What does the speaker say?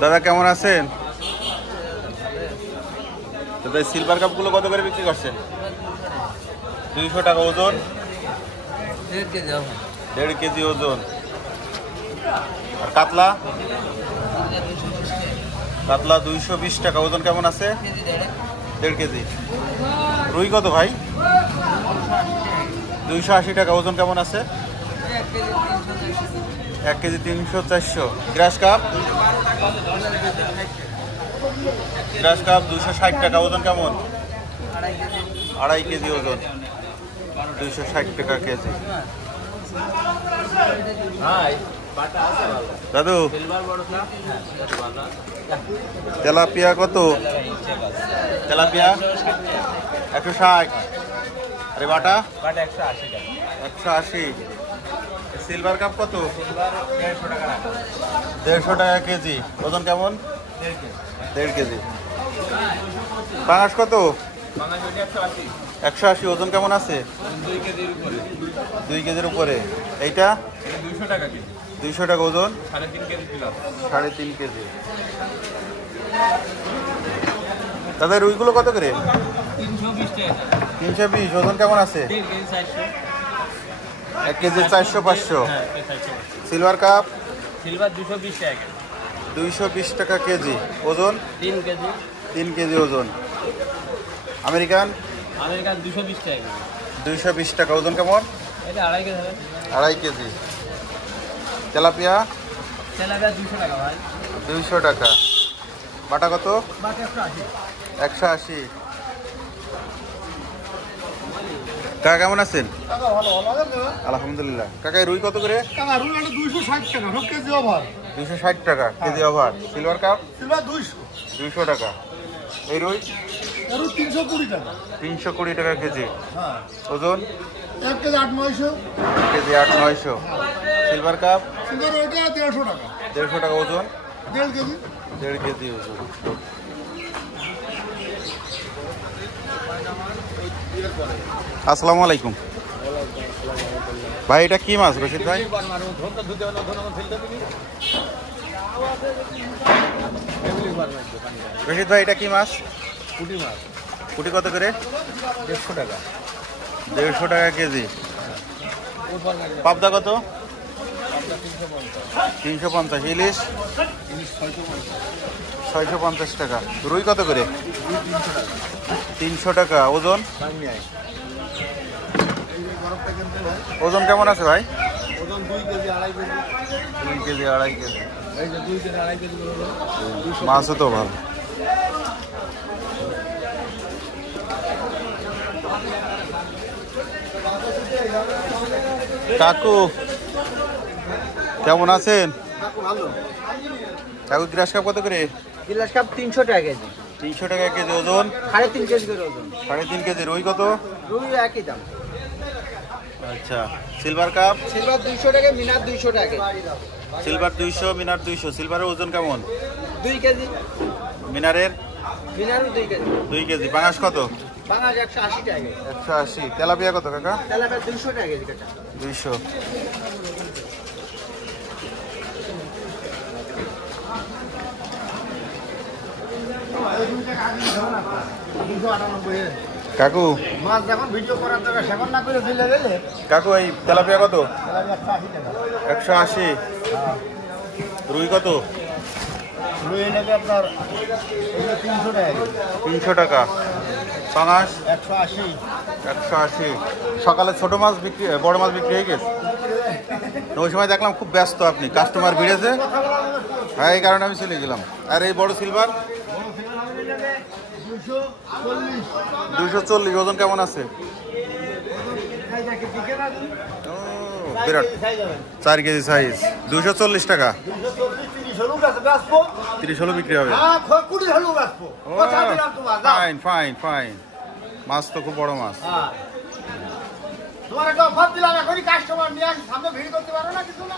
দাদা কেমন আছেন? দাদা সিলভার কাপগুলো কত করে বিক্রি করছেন? 200 টাকা ওজন, 1.5 কেজি ওজন। আর কাতলা? কাতলা 220 টাকা ওজন। কেমন আছে? 1.5 কেজি। রুই কত ভাই? 280 টাকা ওজন। কেমন আছে? 1 কেজি 300-400। গ্রাস কাপ? গ্রাস কাপ 260 টাকা ওজন। কেমন? 2.5 কেজি ওজন, 260 টাকা কেজি। দাদু তেলাপিয়া কত? তেলাপিয়া 160। আরে বাটা? 180। সিলভার কাপ কত? 150 টাকা কেজি। ওজন কেমন? 1.5 কেজি। পাঙাশ কত? 180। ওজন কেমন আছে? 2 কেজির উপরে। এইটা 200 টাকা ওজন, 3.5 কেজি। দাদা রুইগুলো কত করে? 320। ওজন কেমন আছে? 1 কেজি 400-500। Silver cup? 220 টাকা কেজি। ওজন 3 কেজি ওজন। আমেরিকান 220 টাকা। ওজন কেমন? 2.5 কেজি। তেলাপিয়া 200 টাকা। বাটা কত? 180। কাকা কেমন আছেন? আলহামদুলিল্লাহ। কাকা রুই কত করে? 260 টাকা কেজি ওভার। সিলভার কাপ 200 টাকা। এই রুই 320 টাকা কেজি। ওজন 1 কেজি 800-900। 1 কেজি 800-900। সিলভার কাপ 150 টাকা। 150 টাকা ওজন, 1.5 কেজি। 1.5 কেজি ওজন। আসসালামু আলাইকুম ভাই। এটা কি মাছ রশিদ ভাই? রশিদ ভাই এটা কি মাছ? পুঁটি মাছ। পুঁটি কত করে? 150 টাকা। 150 টাকা কেজি। পাবদা কত? 350। ইলিশ 650 টাকা। রুই কত করে? 300 টাকা। ওজন? ওজন কেমন আছে ভাই? ওজন 2 কেজি 2.5 কেজি। 2 KG 2.5 KG. এই যে 2 কেজি 2.5 কেজি করে মাছও তো ভালো। কাকু কেমন আছেন? ভালো। কাকু গ্রাস কাপ কত করে? গিলাস কাপ 300 টাকা কেজি। 300 টাকা কেজি। ওজন 3.5 কেজি করে ওজন। 3.5 কেজি। রুই কত? রুই একই দাম। আচ্ছা। Silver cup? সিলভার 200 টাকা, মিনার 200 টাকা। সিলভার 200, মিনার 200। সিলভারের ওজন কেমন? 2 কেজি। মিনারের? মিনারও 2 কেজি। 2 কেজি। পাঙাশ কত? বাংলাদেশ 180 টাকা। 180। তেলাপিয়া কত কাকা? তেলাপিয়া 200 টাকা কেজি কাটা। 200। কাকু মাছ যখন ভিডিও করার দরকার সেখন না করে ফেলে গেলে। কাকু এই তেলাপিয়া কত? তেলাপিয়া 180 টাকা। 180। রুই কত? রুই নেবে আপনার 300 টাকা। 300 টাকা। পাঙাশ 180। 180। সকালে ছোট মাছ বিক্রি, বড় মাছ বিক্রি হয়ে গেছে? ওই সময় দেখলাম খুব ব্যস্ত আপনি, কাস্টমার ভিড়েছে। হ্যাঁ, এই কারণে আমি চলে গেলাম। আর এই বড় সিলভার 240। ওজন কেমন আছে? বিরাট, 4 কেজি সাইজ। 240 টাকা। 30 হলো বিক্রি হবে। Fine fine fine. মাছ তো খুব বড় মাছ। তোমার একটা অফার দিলাম, এখনই কাস্টমার নিয়ে আসি, সামনে ভিড় করতে পারো না কিছু না।